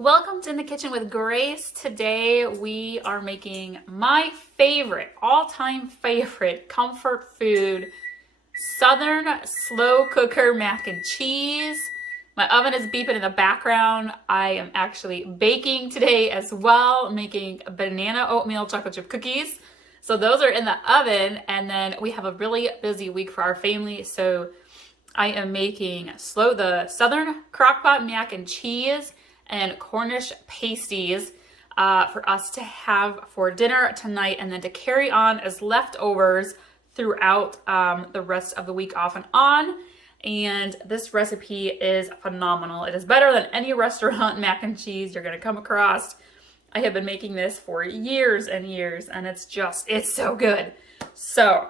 Welcome to In the Kitchen with Grace. Today we are making my favorite, all-time favorite comfort food, Southern slow cooker mac and cheese. My oven is beeping in the background. I am actually baking today as well, making banana oatmeal chocolate chip cookies. So those are in the oven, and then we have a really busy week for our family. So I am making the Southern Crock-Pot mac and cheese and Cornish pasties for us to have for dinner tonight, and then to carry on as leftovers throughout the rest of the week off and on. And this recipe is phenomenal. It is better than any restaurant mac and cheese you're gonna come across. I have been making this for years and years, and it's so good. So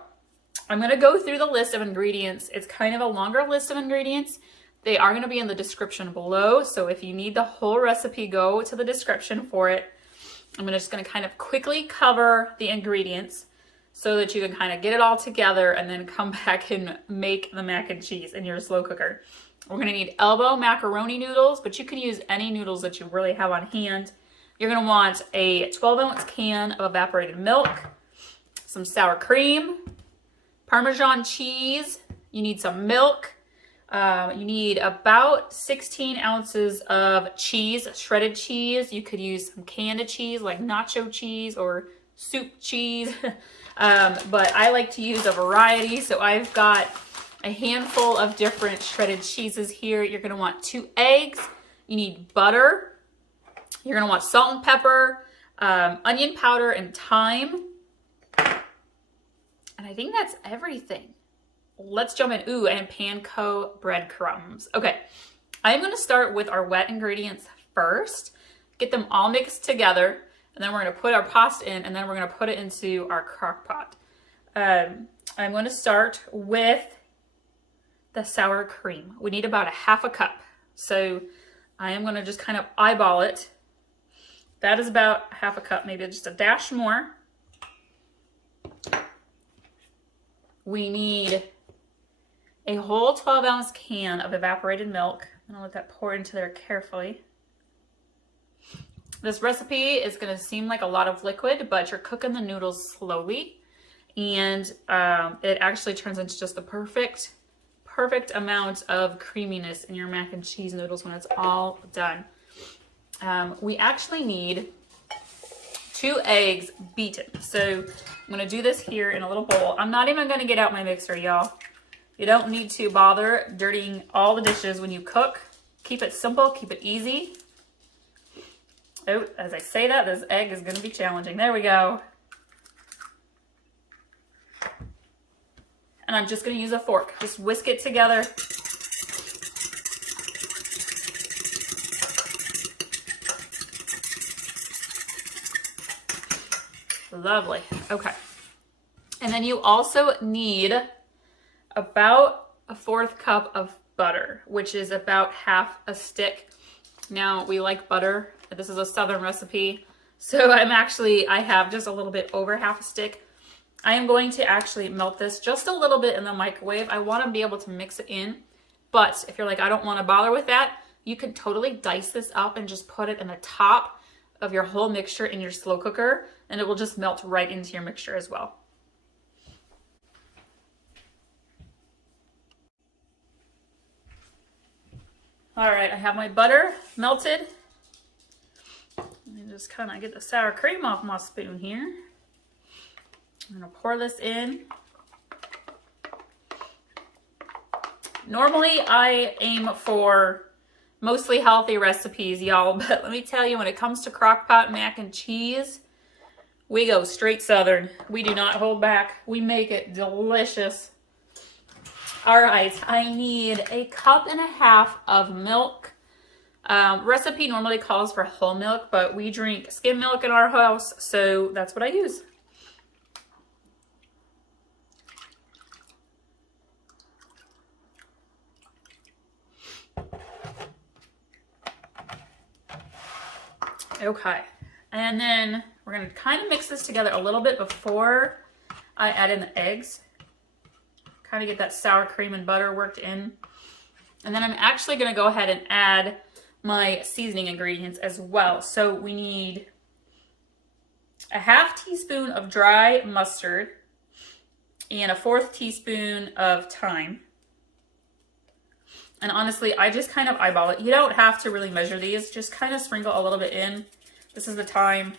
I'm gonna go through the list of ingredients. It's kind of a longer list of ingredients. They are going to be in the description below, so if you need the whole recipe, go to the description for it. I'm just going to kind of quickly cover the ingredients so that you can kind of get it all together and then come back and make the mac and cheese in your slow cooker. We're going to need elbow macaroni noodles, but you can use any noodles that you really have on hand. You're going to want a 12-ounce can of evaporated milk, some sour cream, Parmesan cheese. You need some milk. You need about 16 ounces of cheese, shredded cheese. You could use some canned cheese like nacho cheese or soup cheese, but I like to use a variety. So I've got a handful of different shredded cheeses here. You're going to want 2 eggs. You need butter. You're going to want salt and pepper, onion powder, and thyme. And I think that's everything. Let's jump in. Ooh, and panko breadcrumbs. Okay, I'm going to start with our wet ingredients first. Get them all mixed together, and then we're going to put our pasta in, and then we're going to put it into our crock pot. I'm going to start with the sour cream. We need about a half a cup. So I am going to just kind of eyeball it. That is about half a cup, maybe just a dash more. We need a whole 12-ounce can of evaporated milk. I'm gonna let that pour into there carefully. This recipe is gonna seem like a lot of liquid, but you're cooking the noodles slowly, and it actually turns into just the perfect amount of creaminess in your mac and cheese noodles when it's all done. We actually need 2 eggs beaten. So I'm gonna do this here in a little bowl. I'm not even gonna get out my mixer, y'all. You don't need to bother dirtying all the dishes when you cook. Keep it simple, keep it easy. Oh, as I say that, this egg is gonna be challenging. There we go. And I'm just gonna use a fork. Just whisk it together. Lovely, okay. And then you also need about a 1/4 cup of butter, which is about half a stick. Now, we like butter. This is a Southern recipe, so I have just a little bit over half a stick. I am going to actually melt this just a little bit in the microwave. I want to be able to mix it in, but if you're like, I don't want to bother with that, you can totally dice this up and just put it in the top of your whole mixture in your slow cooker, and it will just melt right into your mixture as well. All right, I have my butter melted. Let me just kind of get the sour cream off my spoon here. I'm gonna pour this in. Normally, I aim for mostly healthy recipes, y'all, but let me tell you, when it comes to crock-pot mac and cheese, we go straight Southern. We do not hold back. We make it delicious. All right, I need a 1.5 cups of milk. Recipe normally calls for whole milk, but we drink skim milk in our house, so that's what I use. Okay, and then we're gonna kind of mix this together a little bit before I add in the eggs. Kind of get that sour cream and butter worked in. And then I'm actually going to go ahead and add my seasoning ingredients as well. So we need a half teaspoon of dry mustard and a 1/4 teaspoon of thyme. And honestly, I just kind of eyeball it. You don't have to really measure these, just kind of sprinkle a little bit in. This is the thyme.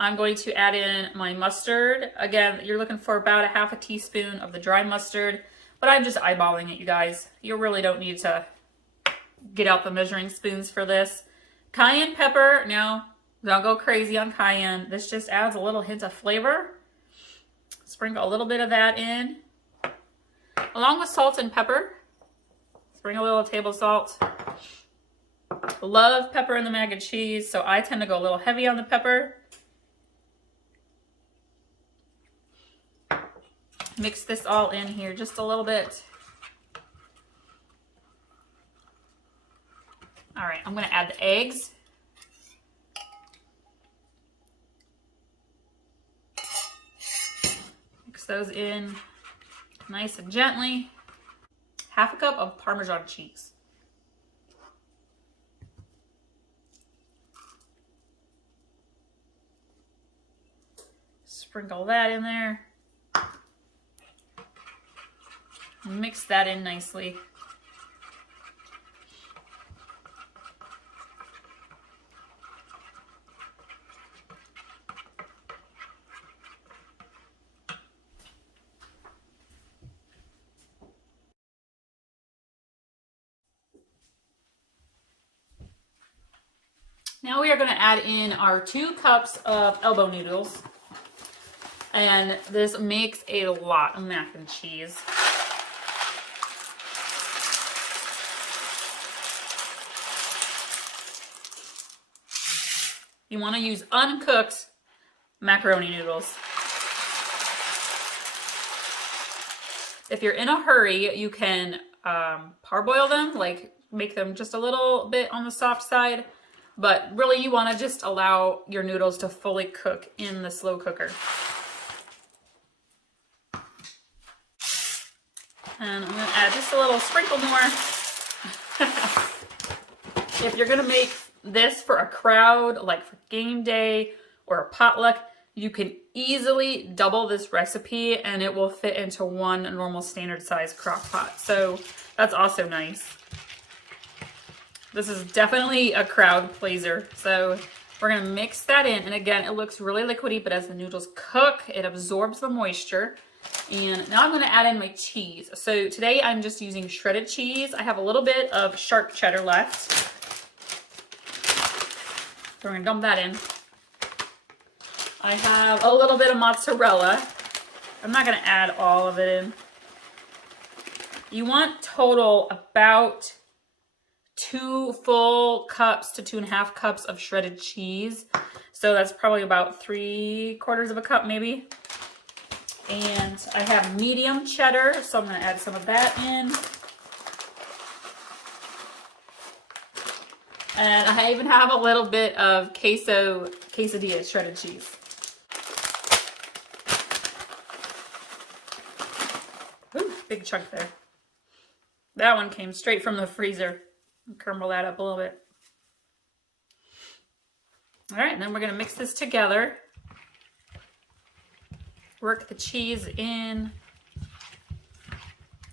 I'm going to add in my mustard. Again, you're looking for about a 1/2 teaspoon of the dry mustard, but I'm just eyeballing it, you guys. You really don't need to get out the measuring spoons for this. Cayenne pepper. Now, don't go crazy on cayenne. This just adds a little hint of flavor. Sprinkle a little bit of that in, along with salt and pepper. Sprinkle a little table salt. Love pepper in the mac and cheese, so I tend to go a little heavy on the pepper. Mix this all in here just a little bit. All right, I'm gonna add the eggs. Mix those in nice and gently. 1/2 cup of Parmesan cheese. Sprinkle that in there. Mix that in nicely. Now we are going to add in our 2 cups of elbow noodles. And this makes a lot of mac and cheese. You want to use uncooked macaroni noodles. If you're in a hurry, you can parboil them, like make them just a little bit on the soft side. But really you want to just allow your noodles to fully cook in the slow cooker. And I'm going to add just a little sprinkle more. If you're going to make this for a crowd, like for game day or a potluck, you can easily double this recipe and it will fit into one normal standard size crock pot. So that's also nice. This is definitely a crowd pleaser. So we're going to mix that in. And again, it looks really liquidy, but as the noodles cook, it absorbs the moisture. And now I'm going to add in my cheese. So today I'm just using shredded cheese. I have a little bit of sharp cheddar left. So we're going to dump that in. I have a little bit of mozzarella. I'm not going to add all of it in. You want total about 2 full cups to 2.5 cups of shredded cheese. So that's probably about 3/4 of a cup maybe. And I have medium cheddar, so I'm going to add some of that in. And I even have a little bit of quesadilla shredded cheese. Ooh, big chunk there. That one came straight from the freezer. Crumble that up a little bit. All right, and then we're going to mix this together. Work the cheese in.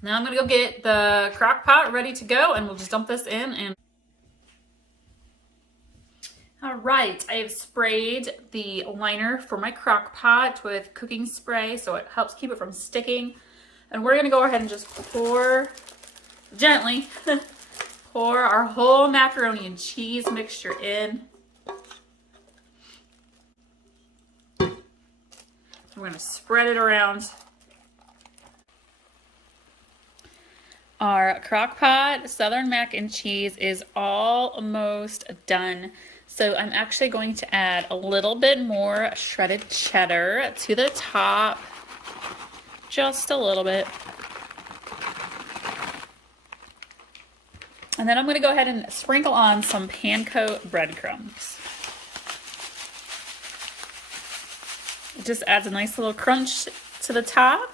Now I'm going to go get the crock pot ready to go, and we'll just dump this in. And all right, I have sprayed the liner for my crock pot with cooking spray, so it helps keep it from sticking. And we're going to go ahead and just pour gently. Pour our whole macaroni and cheese mixture in. We're going to spread it around. Our crock pot Southern mac and cheese is almost done. So I'm actually going to add a little bit more shredded cheddar to the top. Just a little bit. And then I'm going to go ahead and sprinkle on some panko breadcrumbs. It just adds a nice little crunch to the top.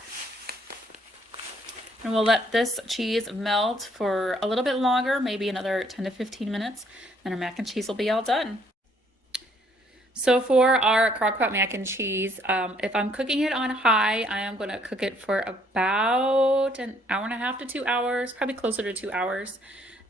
And we'll let this cheese melt for a little bit longer, maybe another 10 to 15 minutes, and our mac and cheese will be all done. So for our crock pot mac and cheese, if I'm cooking it on high, I am going to cook it for about an hour and a half to 2 hours, probably closer to 2 hours.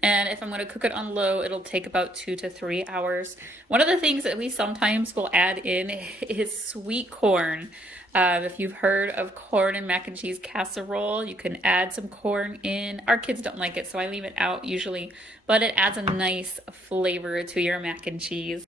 And if I'm going to cook it on low, it'll take about 2 to 3 hours. One of the things that we sometimes will add in is sweet corn. If you've heard of corn and mac and cheese casserole, you can add some corn in. Our kids don't like it, so I leave it out usually, but it adds a nice flavor to your mac and cheese.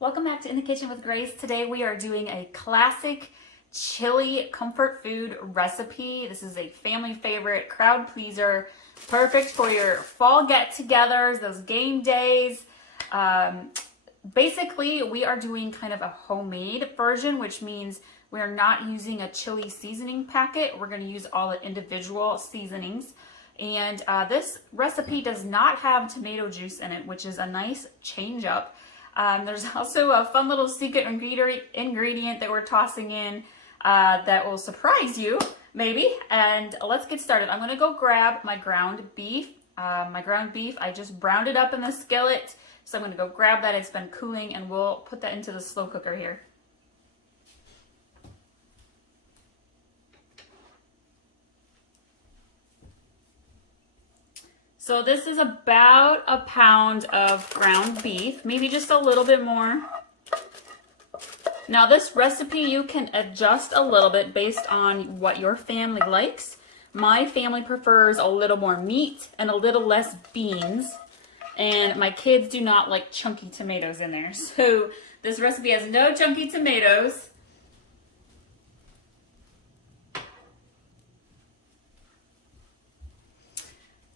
Welcome back to In the Kitchen with Grace. Today we are doing a classic chili comfort food recipe. This is a family favorite, crowd pleaser, perfect for your fall get-togethers, those game days. Basically, we are doing kind of a homemade version, which means we are not using a chili seasoning packet. We're going to use all the individual seasonings. And this recipe does not have tomato juice in it, which is a nice change up. There's also a fun little secret ingredient that we're tossing in that will surprise you, maybe. And let's get started. I'm going to go grab my ground beef. I just browned it up in the skillet. So I'm going to go grab that. It's been cooling, and we'll put that into the slow cooker here. So this is about a pound of ground beef, maybe just a little bit more. Now this recipe you can adjust a little bit based on what your family likes. My family prefers a little more meat and a little less beans. And my kids do not like chunky tomatoes in there. So this recipe has no chunky tomatoes.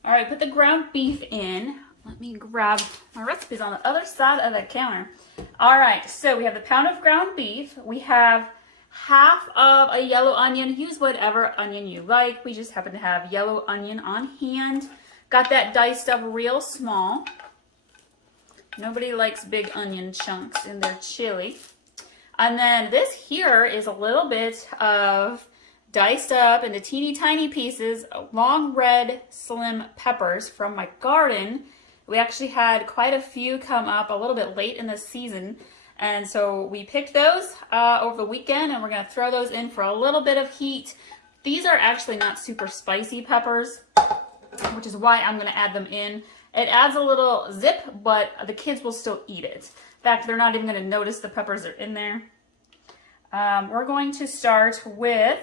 All right, put the ground beef in. Let me grab my recipes on the other side of the counter. All right, so we have the pound of ground beef. We have half of a yellow onion. Use whatever onion you like. We just happen to have yellow onion on hand. Got that diced up real small. Nobody likes big onion chunks in their chili. And then this here is a little bit of diced up into teeny tiny pieces, long red slim peppers from my garden. We actually had quite a few come up a little bit late in the season. And so we picked those over the weekend, and we're going to throw those in for a little bit of heat. These are actually not super spicy peppers, which is why I'm going to add them in. It adds a little zip, but the kids will still eat it. In fact, they're not even going to notice the peppers are in there. We're going to start with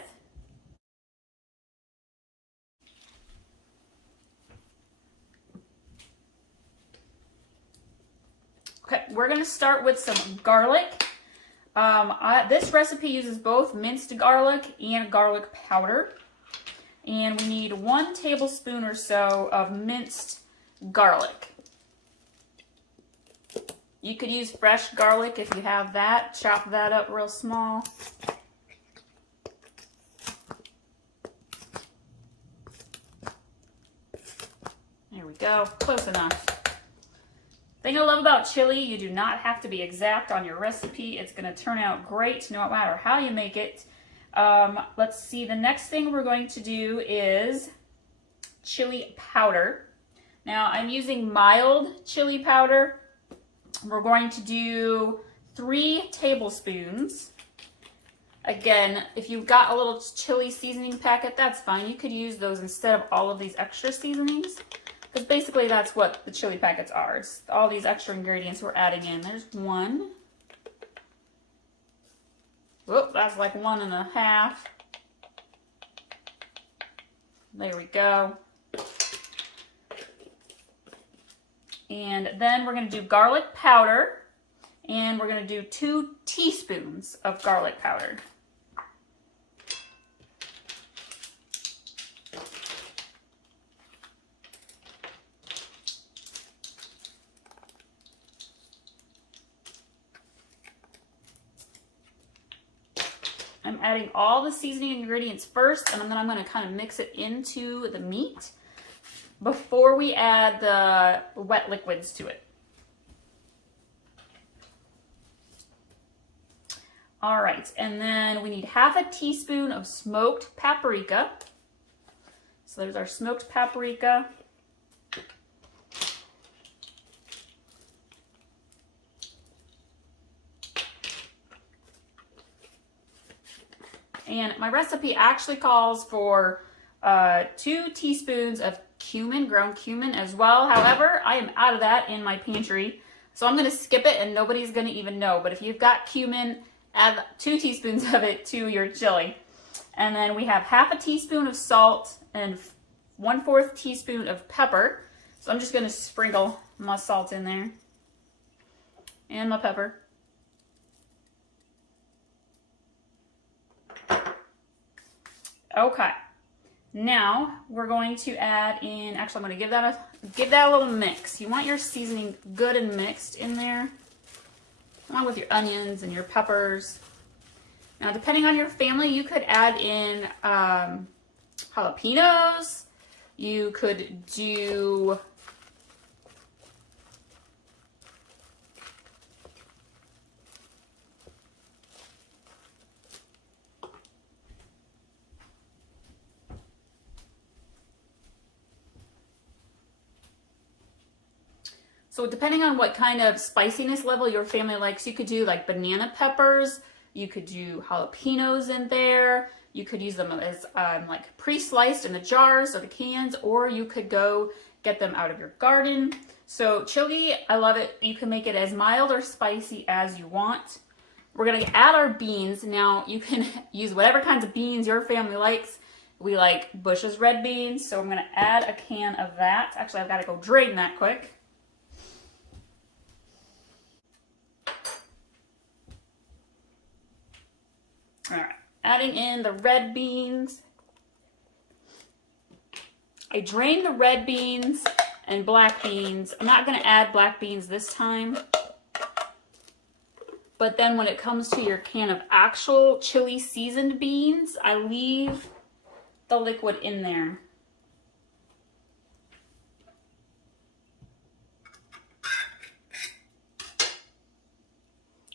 we're going to start with some garlic. This recipe uses both minced garlic and garlic powder. And we need 1 tablespoon or so of minced garlic. You could use fresh garlic if you have that. Chop that up real small. There we go. Close enough. Thing I love about chili, you do not have to be exact on your recipe. It's going to turn out great no matter how you make it. Let's see, the next thing we're going to do is chili powder. Now I'm using mild chili powder. We're going to do 3 tablespoons. Again, if you've got a little chili seasoning packet, that's fine. You could use those instead of all of these extra seasonings. Because basically that's what the chili packets are. It's all these extra ingredients we're adding in. There's 1. Whoop, that's like 1.5. There we go. And then we're going to do garlic powder. And we're going to do 2 teaspoons of garlic powder. I'm adding all the seasoning ingredients first, and then I'm going to kind of mix it into the meat before we add the wet liquids to it. All right, and then we need half a teaspoon of smoked paprika. So there's our smoked paprika. And my recipe actually calls for 2 teaspoons of cumin, ground cumin as well. However, I am out of that in my pantry, so I'm going to skip it and nobody's going to even know. But if you've got cumin, add 2 teaspoons of it to your chili. And then we have half a teaspoon of salt and 1/4 teaspoon of pepper. So I'm just going to sprinkle my salt in there and my pepper. Okay, now we're going to add in, actually I'm going to give that a little mix. You want your seasoning good and mixed in there, along with your onions and your peppers. Now, depending on your family, you could add in jalapenos. You could do so depending on what kind of spiciness level your family likes, you could do like banana peppers. You could do jalapenos in there. You could use them as like pre-sliced in the jars or the cans, or you could go get them out of your garden. So chili, I love it. You can make it as mild or spicy as you want. We're gonna add our beans. Now you can use whatever kinds of beans your family likes. We like Bush's red beans, so I'm gonna add a can of that. Actually, I've gotta go drain that quick. All right, adding in the red beans. I drained the red beans and black beans. I'm not going to add black beans this time. But then when it comes to your can of actual chili seasoned beans, I leave the liquid in there.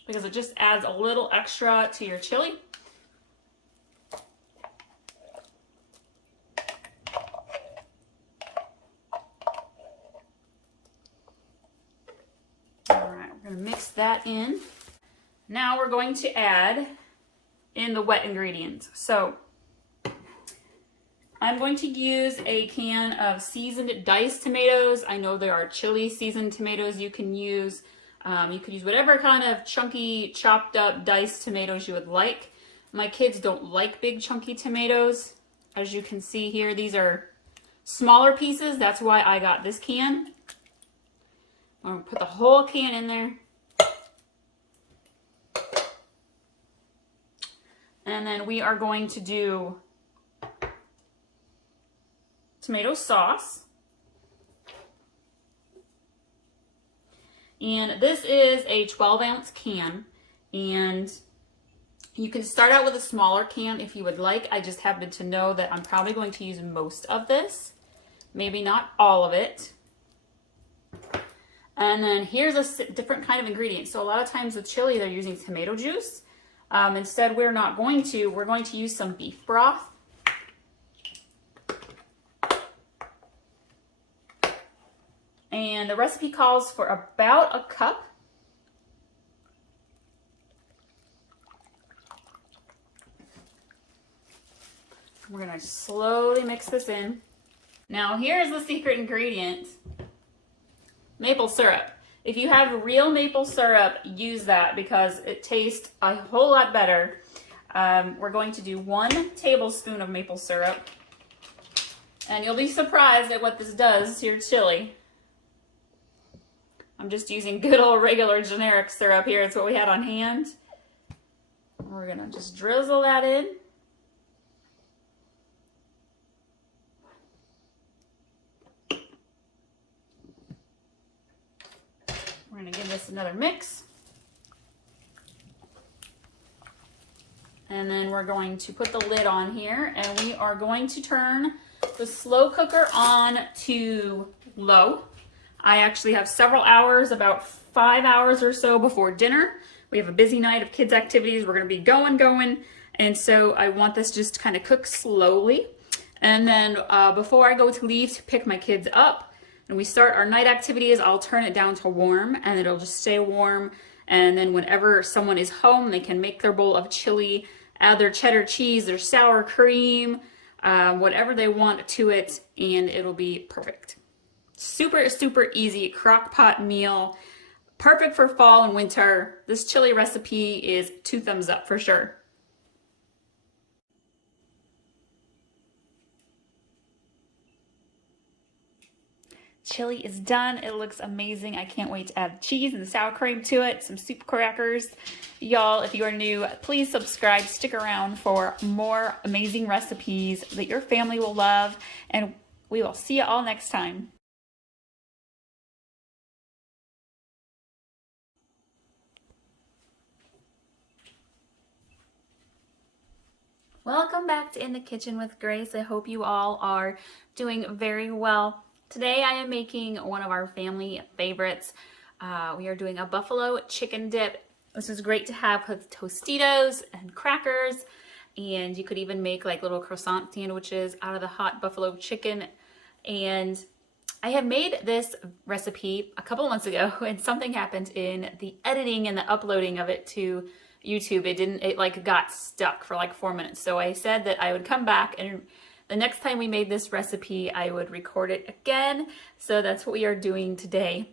Because it just adds a little extra to your chili. Mix that in. Now we're going to add in the wet ingredients. So I'm going to use a can of seasoned diced tomatoes. I know there are chili seasoned tomatoes you can use. You could use whatever kind of chunky, chopped up, diced tomatoes you would like. My kids don't like big chunky tomatoes. As you can see here, these are smaller pieces. That's why I got this can. I'm going to put the whole can in there. And then we are going to do tomato sauce. And this is a 12-ounce can. And you can start out with a smaller can if you would like. I just happen to know that I'm probably going to use most of this. Maybe not all of it. And then here's a different kind of ingredient. So a lot of times with chili, they're using tomato juice. Instead, we're not going to. We're going to use some beef broth. And the recipe calls for about a cup. We're going to slowly mix this in. Now, here's the secret ingredient. Maple syrup. If you have real maple syrup, use that because it tastes a whole lot better. We're going to do 1 tablespoon of maple syrup. And you'll be surprised at what this does to your chili. I'm just using good old regular generic syrup here. It's what we had on hand. We're gonna just drizzle that in. We're going to give this another mix. And then we're going to put the lid on here and we are going to turn the slow cooker on to low. I actually have several hours, about 5 hours or so before dinner. We have a busy night of kids' activities. We're going to be going. And so I want this just to kind of cook slowly. And then before I go to leave to pick my kids up and we start our night activities, I'll turn it down to warm and it'll just stay warm. And then whenever someone is home, they can make their bowl of chili, add their cheddar cheese, their sour cream, whatever they want to it, and it'll be perfect. Super, super easy crock pot meal. Perfect for fall and winter. This chili recipe is 2 thumbs up for sure. Chili is done. It looks amazing. I can't wait to add cheese and sour cream to it, some soup crackers. Y'all, if you are new, please subscribe. Stick around for more amazing recipes that your family will love, and we will see you all next time. Welcome back to In the Kitchen with Grace. I hope you all are doing very well. Today I am making one of our family favorites. We are doing a buffalo chicken dip. This is great to have with Tostitos and crackers, and you could even make like little croissant sandwiches out of the hot buffalo chicken. And I have made this recipe a couple months ago, and something happened in the editing and the uploading of it to YouTube. It like got stuck for like 4 minutes. So I said that I would come back, and the next time we made this recipe, I would record it again. So that's what we are doing today.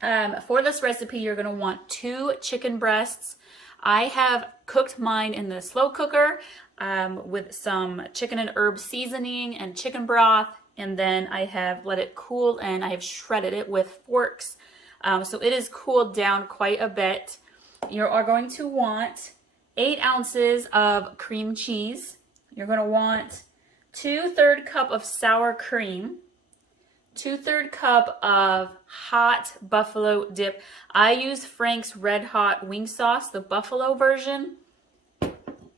For this recipe, you're going to want 2 chicken breasts. I have cooked mine in the slow cooker with some chicken and herb seasoning and chicken broth. And then I have let it cool, and I have shredded it with forks. So it is cooled down quite a bit. You are going to want 8 ounces of cream cheese. You're going to want 2/3 cup of sour cream, 2/3 cup of hot buffalo dip. I use Frank's Red Hot Wing Sauce, the buffalo version.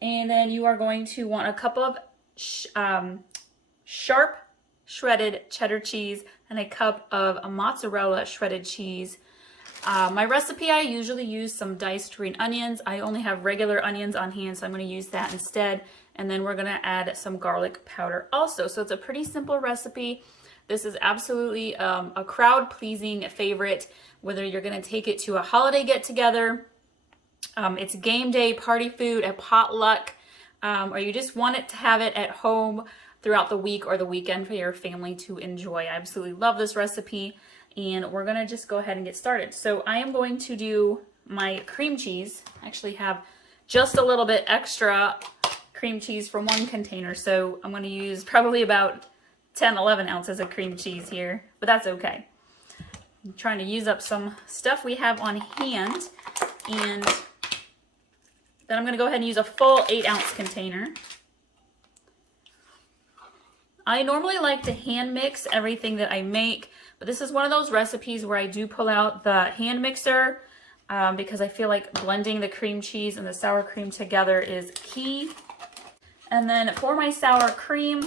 And then you are going to want a cup of sharp shredded cheddar cheese and a cup of mozzarella shredded cheese. My recipe, I usually use some diced green onions. I only have regular onions on hand, so I'm going to use that instead. And then we're going to add some garlic powder also. So it's a pretty simple recipe. This is absolutely a crowd-pleasing favorite, whether you're going to take it to a holiday get-together, it's game day party food, a potluck, or you just want it to have it at home throughout the week or the weekend for your family to enjoy. I absolutely love this recipe, and we're going to just go ahead and get started. So I am going to do my cream cheese. I actually have just a little bit extra cream cheese from one container, so I'm going to use probably about 10-11 ounces of cream cheese here, but that's okay. I'm trying to use up some stuff we have on hand, and then I'm going to go ahead and use a full 8-ounce container. I normally like to hand mix everything that I make, but this is one of those recipes where I do pull out the hand mixer because I feel like blending the cream cheese and the sour cream together is key. And then for my sour cream,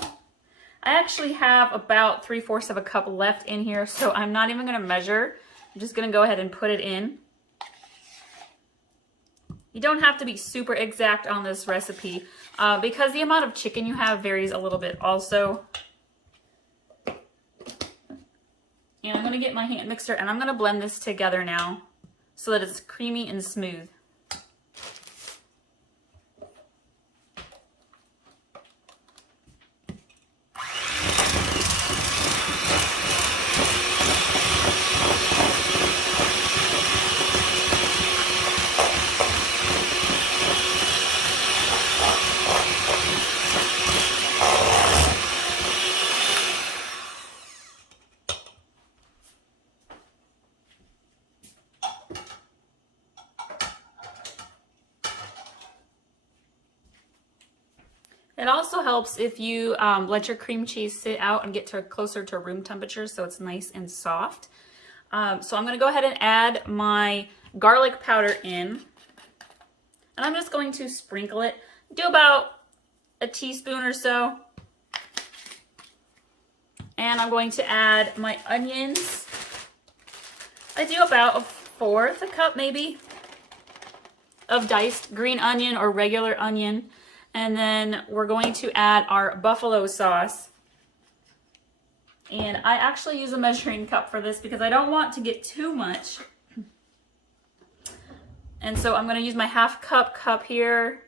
I actually have about 3/4 of a cup left in here, so I'm not even going to measure. I'm just going to go ahead and put it in. You don't have to be super exact on this recipe because the amount of chicken you have varies a little bit also. And I'm going to get my hand mixer and I'm going to blend this together now so that it's creamy and smooth. It also helps if you let your cream cheese sit out and get closer to room temperature so it's nice and soft. So I'm going to go ahead and add my garlic powder in. And I'm just going to sprinkle it. Do about a teaspoon or so. And I'm going to add my onions. I do about 1/4 cup maybe of diced green onion or regular onion. And then we're going to add our buffalo sauce. And I actually use a measuring cup for this because I don't want to get too much. And so I'm going to use my 1/2 cup here.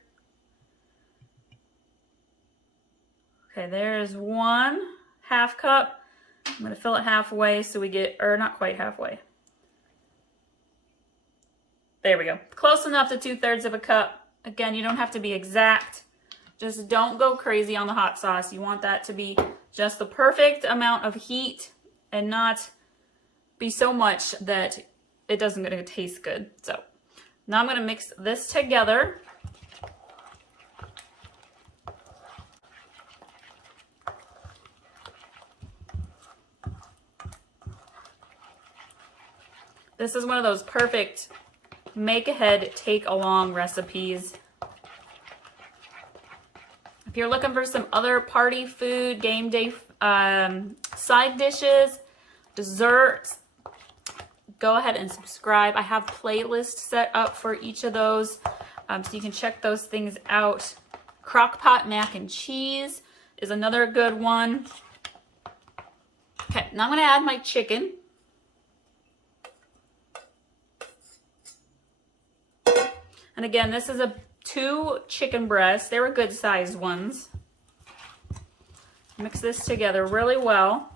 Okay, there's 1/2 cup. I'm going to fill it halfway so we get, or not quite halfway. There we go. Close enough to 2/3 of a cup. Again, you don't have to be exact. Just don't go crazy on the hot sauce. You want that to be just the perfect amount of heat and not be so much that it doesn't going to taste good. So now I'm going to mix this together. This is one of those perfect make ahead, take along recipes. If you're looking for some other party food, game day side dishes, desserts, go ahead and subscribe. I have playlists set up for each of those, so you can check those things out. Crock pot mac and cheese is another good one. Okay, now I'm going to add my chicken. And again, this is 2 chicken breasts. They were good sized ones. Mix this together really well.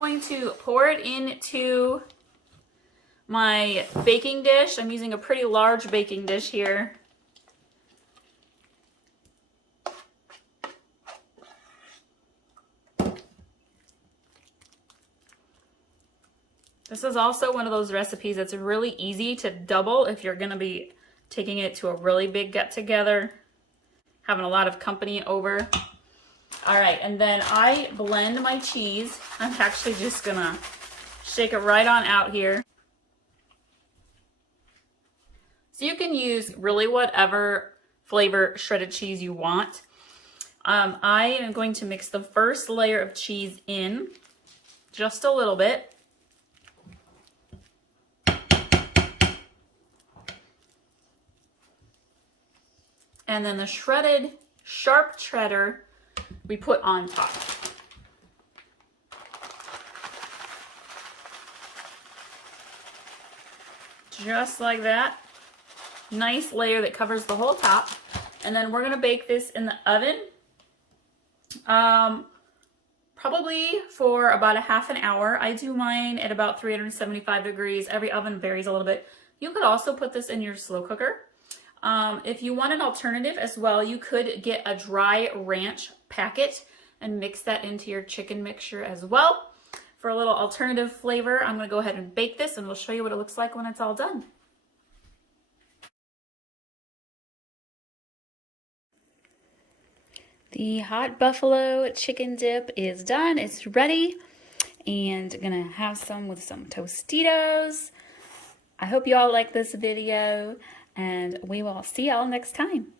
I'm going to pour it into my baking dish. I'm using a pretty large baking dish here. This is also one of those recipes that's really easy to double if you're going to be taking it to a really big get-together, having a lot of company over. All right, and then I blend my cheese. I'm actually just going to shake it right on out here. So you can use really whatever flavor shredded cheese you want. I am going to mix the first layer of cheese in just a little bit. And then the shredded sharp cheddar we put on top. Just like that. Nice layer that covers the whole top. And then we're going to bake this in the oven. Probably for about a 1/2 hour. I do mine at about 375 degrees. Every oven varies a little bit. You could also put this in your slow cooker. If you want an alternative as well, you could get a dry ranch packet and mix that into your chicken mixture as well. For a little alternative flavor, I'm going to go ahead and bake this and we'll show you what it looks like when it's all done. The hot buffalo chicken dip is done. It's ready. And gonna have some with some Tostitos. I hope you all like this video and we will see y'all next time.